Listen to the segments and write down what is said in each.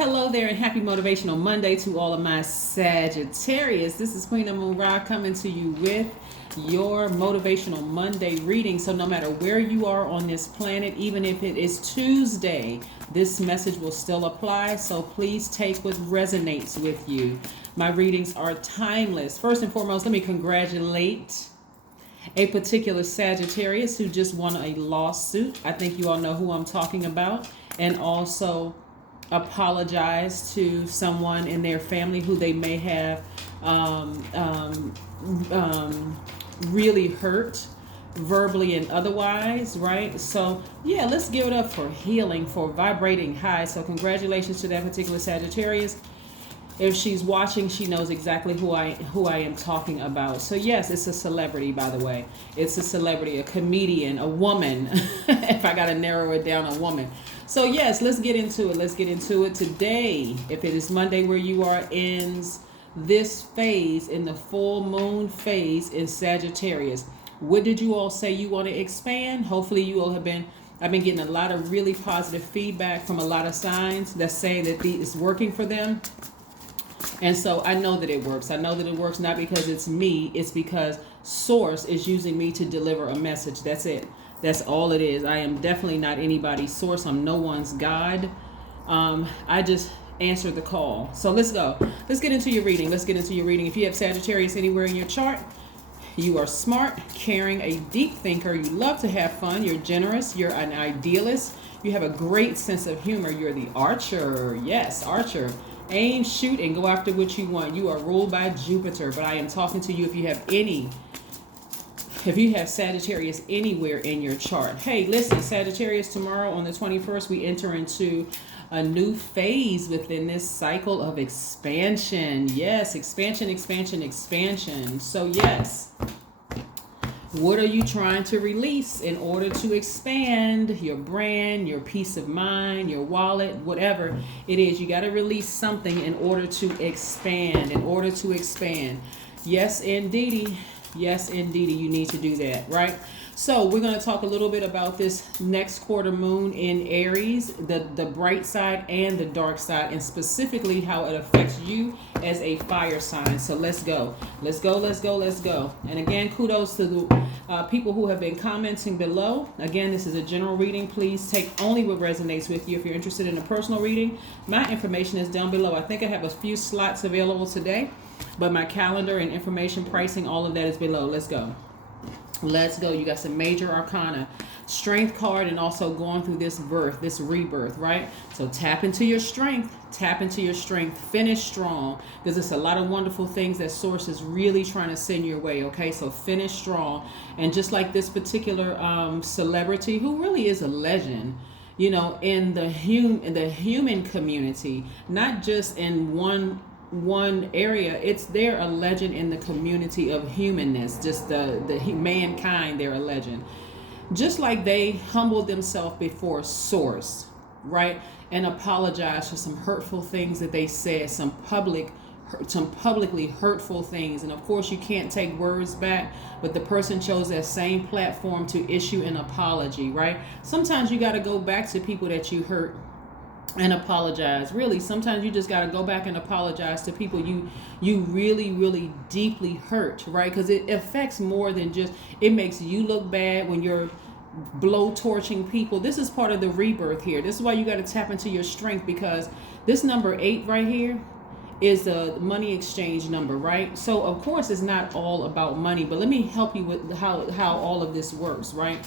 Hello there and happy Motivational Monday to all of my Sagittarius. This is Queen Amun Ra coming to you with your Motivational Monday reading. So no matter where you are on this planet, even if it is Tuesday, this message will still apply. So please take what resonates with you. My readings are timeless. First and foremost, let me congratulate a particular Sagittarius who just won a lawsuit. I think you all know who I'm talking about. And also apologize to someone in their family who they may have really hurt verbally and otherwise, right? So yeah, let's give it up for healing, for vibrating high. So congratulations to that particular Sagittarius. If she's watching, she knows exactly who I am talking about. So yes, it's a celebrity, by the way. It's a celebrity, a comedian, a woman. If I got to narrow it down, a woman. So yes, let's get into it. Let's get into it today. If it is Monday where you are, ends this phase in the full moon phase in Sagittarius. What did you all say you want to expand? Hopefully you all have been, I've been getting a lot of really positive feedback from a lot of signs that's saying that it's working for them. And so I know that it works. I know that it works not because it's me. It's because Source is using me to deliver a message. That's it. That's all it is. I am definitely not anybody's source. I'm no one's God. I just answered the call. So let's go. Let's get into your reading. Let's get into your reading. If you have Sagittarius anywhere in your chart, you are smart, caring, a deep thinker. You love to have fun. You're generous. You're an idealist. You have a great sense of humor. You're the archer. Yes, archer. Aim, shoot, and go after what you want. You are ruled by Jupiter. But I am talking to you if you have Sagittarius anywhere in your chart. Hey, listen, Sagittarius, tomorrow on the 21st, we enter into a new phase within this cycle of expansion. Yes, expansion, expansion, expansion. So yes, what are you trying to release in order to expand your brand, your peace of mind, your wallet, whatever it is? You got to release something in order to expand, Yes, indeedy. Yes, indeedy, you need to do that, right? So we're going to talk a little bit about this next quarter moon in Aries, the bright side and the dark side, and specifically how it affects you as a fire sign. So let's go. Let's go, let's go, let's go. And again, kudos to the people who have been commenting below. Again, this is a general reading. Please take only what resonates with you. If you're interested in a personal reading, my information is down below. I think I have a few slots available today, but my calendar and information, pricing, all of that is below. Let's go. Let's go. You got some major arcana, strength card, and also going through this rebirth, right? So tap into your strength, finish strong, because it's a lot of wonderful things that Source is really trying to send your way, okay? So finish strong. And just like this particular celebrity, who really is a legend, you know, in the human community, not just in one area, they're a legend in the community of humanness, just the mankind. They're a legend, just like they humbled themselves before Source, right, and apologized for some hurtful things that they said, some publicly hurtful things. And of course you can't take words back, but the person chose that same platform to issue an apology, right? Sometimes you got to go back to people that you hurt and apologize. Really, sometimes you just got to go back and apologize to people you really, really deeply hurt, right? Because it affects more than just, it makes you look bad when you're blow torching people. This is part of the rebirth here. This is why you got to tap into your strength, because this number 8 right here is the money exchange number, right? So of course it's not all about money, but let me help you with how all of this works, right?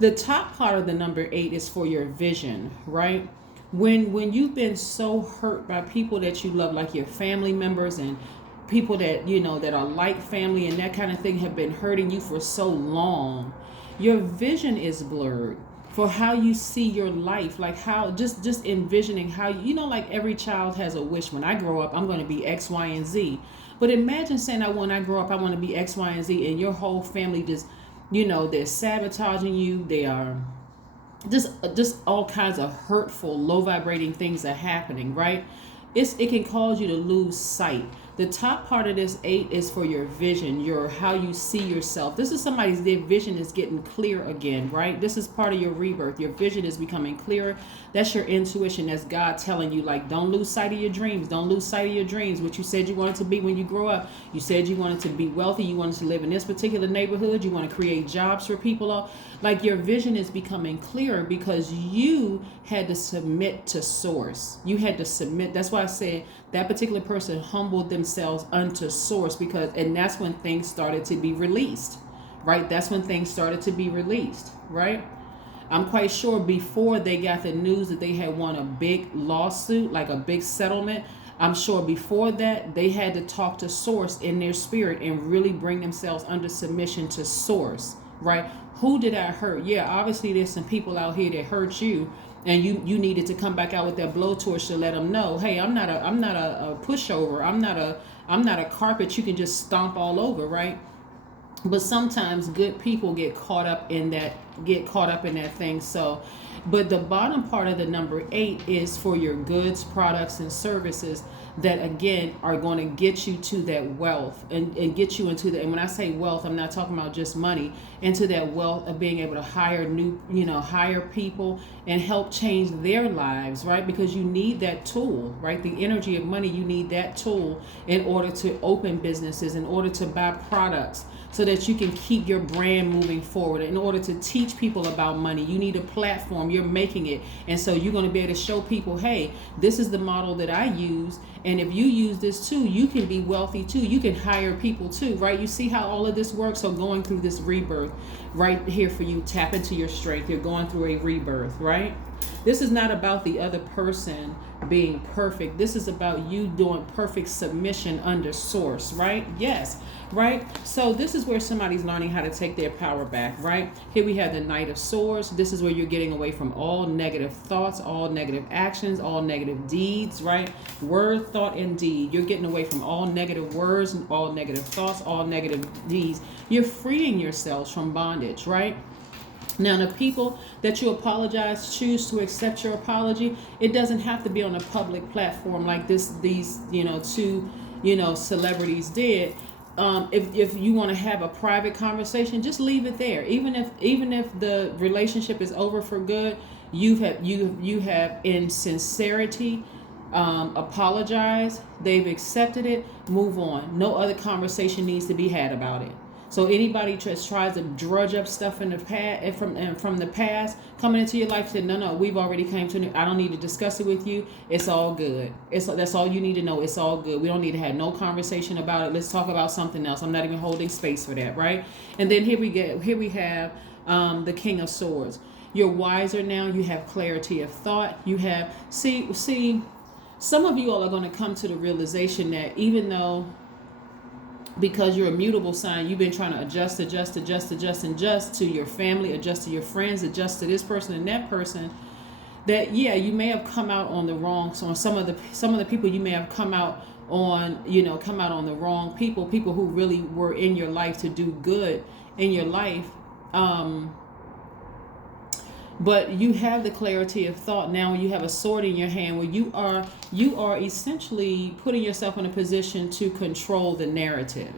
The top part of the number 8 is for your vision, right? When you've been so hurt by people that you love, like your family members and people that, you know, that are like family and that kind of thing, have been hurting you for so long, your vision is blurred for how you see your life. Like how just envisioning how, you know, like every child has a wish. When I grow up, I'm going to be X, Y, and Z. But imagine saying that when I grow up, I want to be X, Y, and Z, and your whole family just, you know, they're sabotaging you. They are just all kinds of hurtful, low vibrating things are happening, right? It can cause you to lose sight The top part of this 8 is for your vision, your how you see yourself. This is somebody's, their vision is getting clear again, right? This is part of your rebirth. Your vision is becoming clearer. That's your intuition. That's God telling you, like, don't lose sight of your dreams. Don't lose sight of your dreams. What you said you wanted to be when you grow up. You said you wanted to be wealthy. You wanted to live in this particular neighborhood. You want to create jobs for people. Like, your vision is becoming clearer because you had to submit to source. You had to submit. That's why I said that particular person humbled themselves unto source, because, and that's when things started to be released, right? That's when things started to be released, right? I'm quite sure before they got the news that they had won a big lawsuit, like a big settlement, I'm sure before that they had to talk to source in their spirit and really bring themselves under submission to source, right? Who did I hurt? Yeah, obviously there's some people out here that hurt you, and you needed to come back out with that blowtorch to let them know, hey, I'm not a pushover. I'm not a carpet you can just stomp all over, right? But sometimes good people get caught up in that thing. So, but the bottom part of the number 8 is for your goods, products, and services that, again, are going to get you to that wealth and get you into that. And when I say wealth, I'm not talking about just money, into that wealth of being able to hire people and help change their lives, right? Because you need that tool, right? The energy of money, you need that tool in order to open businesses, in order to buy products, so that you can keep your brand moving forward. In order to teach people about money, you need a platform. You're making it. And so you're going to be able to show people, hey, this is the model that I use. And if you use this too, you can be wealthy too. You can hire people too, right? You see how all of this works? So going through this rebirth right here for you, tap into your strength. You're going through a rebirth, right? This is not about the other person being perfect. This is about you doing perfect submission under source, right? Yes, right? So this is where somebody's learning how to take their power back, right? Here we have the Knight of Swords. This is where you're getting away from all negative thoughts, all negative actions, all negative deeds, right? Word, thought, and deed. You're getting away from all negative words, all negative thoughts, all negative deeds. You're freeing yourselves from bondage, right? Now, the people that you apologize, choose to accept your apology. It doesn't have to be on a public platform like these two celebrities did. If you want to have a private conversation, just leave it there. Even if the relationship is over for good, you have in sincerity apologized. They've accepted it. Move on. No other conversation needs to be had about it. So anybody just tries to drudge up stuff in the past, from the past, coming into your life, said, no, we've already came to. I don't need to discuss it with you. It's all good. That's all you need to know. It's all good. We don't need to have no conversation about it. Let's talk about something else. I'm not even holding space for that, right? And then here we have the King of Swords. You're wiser now. You have clarity of thought. You have see. Some of you all are going to come to the realization that even though, because you're a mutable sign, you've been trying to adjust to your family, adjust to your friends, adjust to this person and that person, that you may have come out on the wrong. So some of the people you may have come out on the wrong people who really were in your life to do good in your life. But you have the clarity of thought now. When you have a sword in your hand, where you are essentially putting yourself in a position to control the narrative.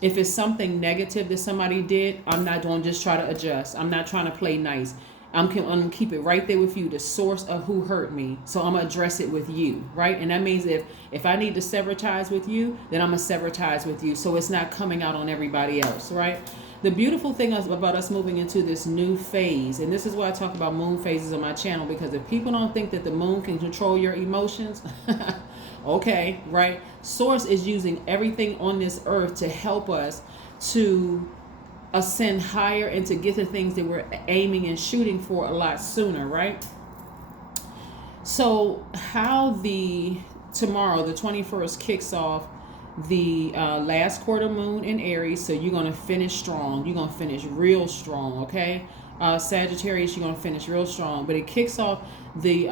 If it's something negative that somebody did, I'm not going to just try to adjust. I'm not trying to play nice. I'm going to keep it right there with you, the source of who hurt me. So I'm going to address it with you, right? And that means if I need to sever ties with you, then I'm going to sever ties with you. So it's not coming out on everybody else, right? The beautiful thing about us moving into this new phase, and this is why I talk about moon phases on my channel, because if people don't think that the moon can control your emotions, okay, right? Source is using everything on this earth to help us to ascend higher and to get the things that we're aiming and shooting for a lot sooner, right? So how tomorrow, the 21st, kicks off the last quarter moon in Aries. So you're going to finish strong. You're going to finish real strong, okay? Sagittarius, you're going to finish real strong. But it kicks off the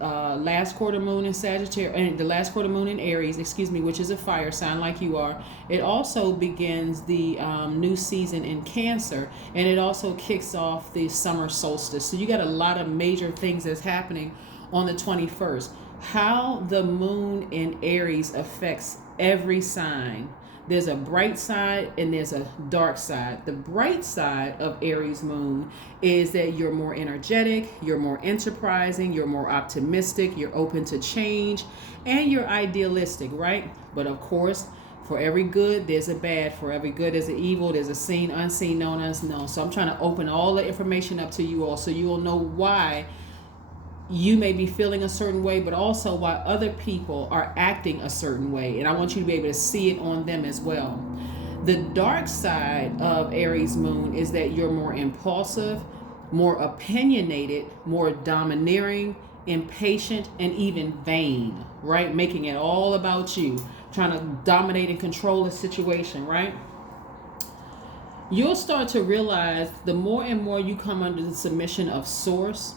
last quarter moon in Sagittarius, and the last quarter moon in Aries, which is a fire sign like you are. It also begins the new season in Cancer, and it also kicks off the summer solstice. So you got a lot of major things that's happening on the 21st. how the moon in Aries affects every sign. There's a bright side and there's a dark side. The bright side of Aries moon is that you're more energetic, you're more enterprising, you're more optimistic, you're open to change, and you're idealistic, right? But of course, for every good, there's a bad. For every good, there's an evil. There's a seen, unseen, known, unknown. So I'm trying to open all the information up to you all so you will know why you may be feeling a certain way, but also why other people are acting a certain way. And I want you to be able to see it on them as well. The dark side of Aries moon is that you're more impulsive, more opinionated, more domineering, impatient, and even vain, right? Making it all about you, trying to dominate and control a situation, right? You'll start to realize the more and more you come under the submission of Source,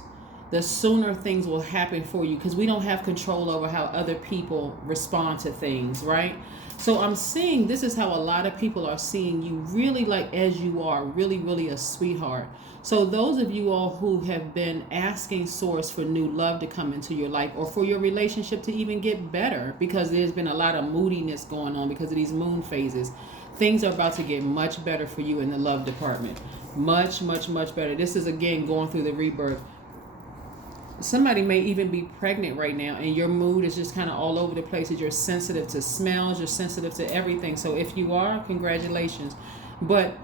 the sooner things will happen for you, because we don't have control over how other people respond to things, right? So I'm seeing this is how a lot of people are seeing you, really like as you are, really, really a sweetheart. So those of you all who have been asking Source for new love to come into your life, or for your relationship to even get better, because there's been a lot of moodiness going on because of these moon phases, things are about to get much better for you in the love department. Much, much, much better. This is, again, going through the rebirth. Somebody may even be pregnant right now, and your mood is just kind of all over the place. You're sensitive to smells, you're sensitive to everything. So if you are, congratulations. But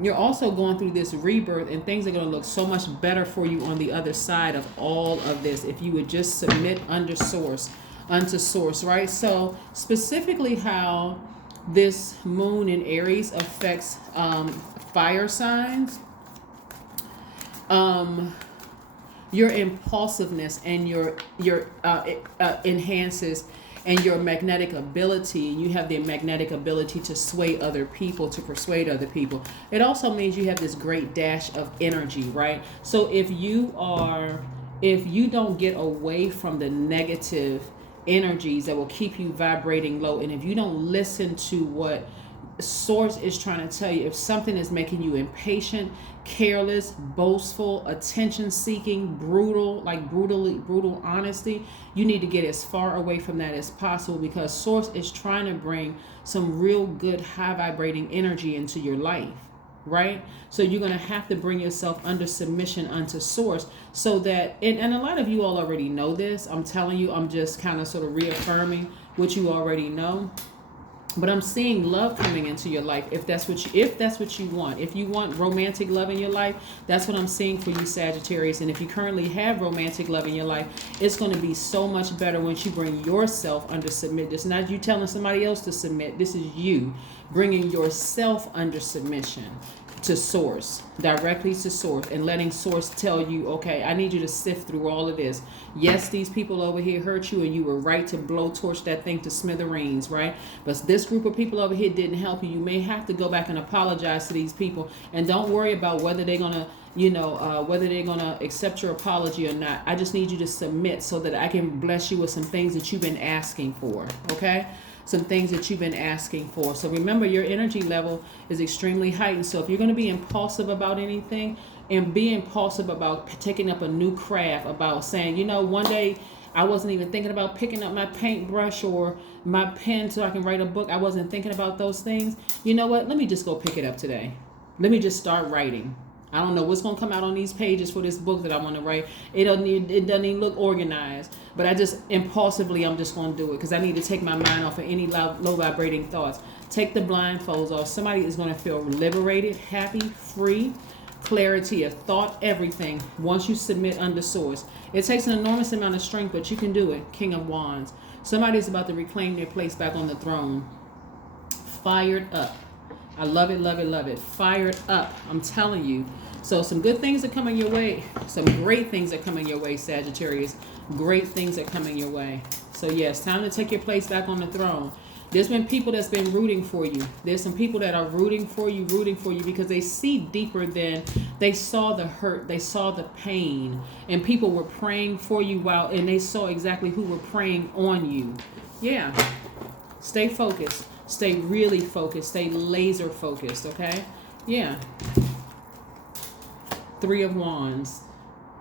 you're also going through this rebirth, and things are going to look so much better for you on the other side of all of this if you would just submit unto Source, right? So specifically how this moon in Aries affects fire signs. Your impulsiveness and your enhances and your magnetic ability. You have the magnetic ability to sway other people, to persuade other people. It also means you have this great dash of energy, right? So if you don't get away from the negative energies that will keep you vibrating low, and if you don't listen to what Source is trying to tell you, if something is making you impatient, careless, boastful, attention seeking, brutal honesty, you need to get as far away from that as possible, because Source is trying to bring some real good high vibrating energy into your life, right? So you're going to have to bring yourself under submission unto Source, so that, and a lot of you all already know this, I'm telling you, I'm just kind of sort of reaffirming what you already know. But I'm seeing love coming into your life if that's what you want. If you want romantic love in your life, that's what I'm seeing for you, Sagittarius. And if you currently have romantic love in your life, it's going to be so much better once you bring yourself under submit. It's not you telling somebody else to submit. This is you bringing yourself under submission to Source, directly to Source, and letting Source tell you, okay, I need you to sift through all of this. Yes, these people over here hurt you, and you were right to blowtorch that thing to smithereens, right? But this group of people over here didn't help you. You may have to go back and apologize to these people, and don't worry about whether they're gonna whether they're going to accept your apology or not. I just need you to submit so that I can bless you with some things that you've been asking for, okay? Some things that you've been asking for. So remember, your energy level is extremely heightened. So if you're going to be impulsive about anything, and be impulsive about taking up a new craft, about saying, one day I wasn't even thinking about picking up my paintbrush or my pen so I can write a book. I wasn't thinking about those things. You know what? Let me just go pick it up today. Let me just start writing. I don't know what's going to come out on these pages for this book that I want to write. It doesn't even look organized, but I just impulsively, I'm just going to do it because I need to take my mind off of any low vibrating thoughts. Take the blindfolds off. Somebody is going to feel liberated, happy, free, clarity of thought, everything, once you submit under Source. It takes an enormous amount of strength, but you can do it. King of Wands. Somebody's about to reclaim their place back on the throne. Fired up. I love it, love it, love it. Fired up. I'm telling you. So some good things are coming your way. Some great things are coming your way, Sagittarius. Great things are coming your way. So yes, time to take your place back on the throne. There's been people that's been rooting for you. There's some people that are rooting for you because they see deeper than they saw the hurt. They saw the pain. And people were praying for you and they saw exactly who were praying on you. Yeah. Stay focused. Stay really focused. Stay laser focused, okay? Yeah. 3 of Wands.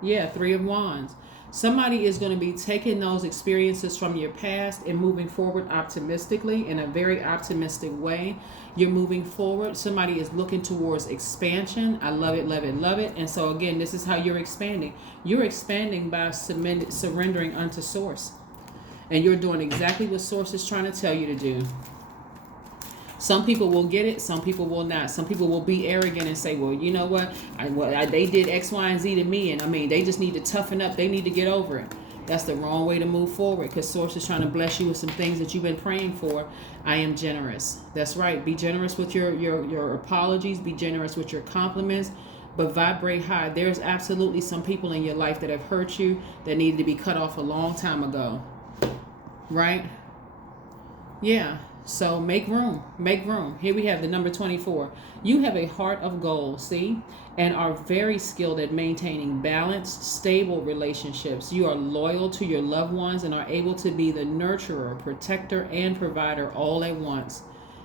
Yeah, 3 of Wands. Somebody is going to be taking those experiences from your past and moving forward optimistically in a very optimistic way. You're moving forward. Somebody is looking towards expansion. I love it, love it, love it. And so again, this is how you're expanding. You're expanding by surrendering unto Source. And you're doing exactly what Source is trying to tell you to do. Some people will get it, some people will not. Some people will be arrogant and say, well, you know what? They did X, Y, and Z to me, and I mean, they just need to toughen up. They need to get over it. That's the wrong way to move forward, because Source is trying to bless you with some things that you've been praying for. I am generous. That's right. Be generous with your apologies. Be generous with your compliments, but vibrate high. There's absolutely some people in your life that have hurt you that needed to be cut off a long time ago. Right? Yeah. So make room, make room. Here we have the number 24. You have a heart of gold, see, and are very skilled at maintaining balanced, stable relationships. You are loyal to your loved ones and are able to be the nurturer, protector, and provider all at once.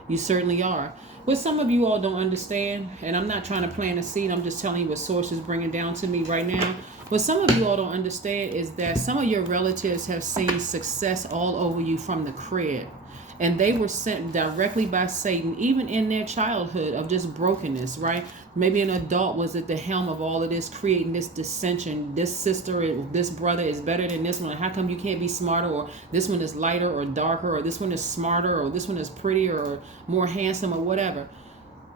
You certainly are. What some of you all don't understand, and I'm not trying to plant a seed, I'm just telling you what Source is bringing down to me right now. What some of you all don't understand is that some of your relatives have seen success all over you from the crib. And they were sent directly by Satan, even in their childhood of just brokenness, right? Maybe an adult was at the helm of all of this, creating this dissension. This sister, this brother is better than this one. How come you can't be smarter? Or this one is lighter or darker, or this one is smarter, or this one is prettier or more handsome, or whatever.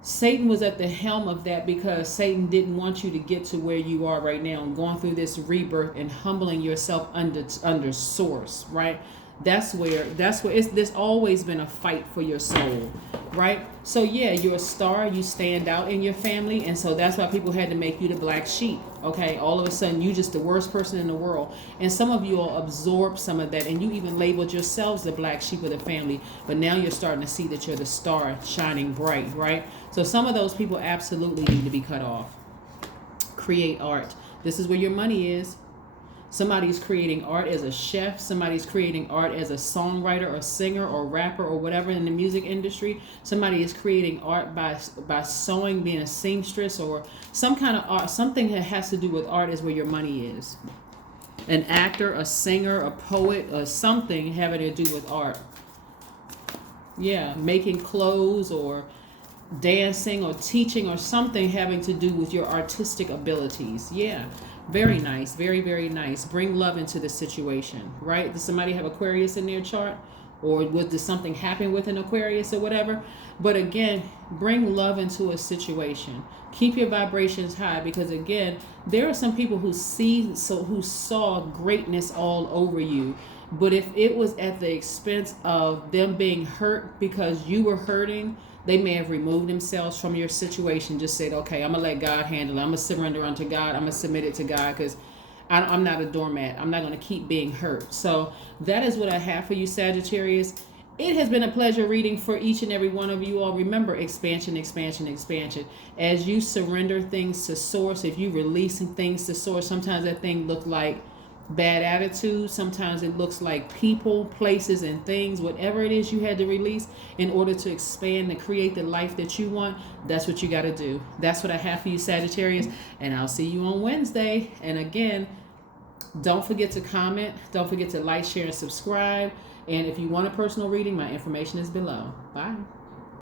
Satan was at the helm of that because Satan didn't want you to get to where you are right now and going through this rebirth and humbling yourself under Source, right? That's where there's always been a fight for your soul, right? So yeah, you're a star, you stand out in your family, and so that's why people had to make you the black sheep. Okay, all of a sudden you just the worst person in the world, and some of you all absorb some of that, and you even labeled yourselves the black sheep of the family, but now you're starting to see that you're the star shining bright, right? So some of those people absolutely need to be cut off. Create art. This is where your money is. Somebody's creating art as a chef. Somebody's creating art as a songwriter or singer or rapper or whatever in the music industry. Somebody is creating art by sewing, being a seamstress, or some kind of art. Something that has to do with art is where your money is. An actor, a singer, a poet, or something having to do with art. Yeah, making clothes or dancing or teaching or something having to do with your artistic abilities. Yeah. Very nice. Very, very nice. Bring love into the situation, right? Does somebody have Aquarius in their chart? Or does something happen with an Aquarius or whatever? But again, bring love into a situation. Keep your vibrations high, because again, there are some people who saw greatness all over you. But if it was at the expense of them being hurt because you were hurting, they may have removed themselves from your situation, just said, okay, I'm going to let God handle it. I'm going to surrender unto God. I'm going to submit it to God, because I'm not a doormat. I'm not going to keep being hurt. So that is what I have for you, Sagittarius. It has been a pleasure reading for each and every one of you all. Remember, expansion, expansion, expansion. As you surrender things to Source, if you releasing things to Source, sometimes that thing look like bad attitude. Sometimes it looks like people, places, and things. Whatever it is you had to release in order to expand and create the life that you want, that's what you got to do. That's what I have for you, Sagittarius, and I'll see you on Wednesday. And again, don't forget to comment, don't forget to like, share, and subscribe. And if you want a personal reading, my information is below. Bye.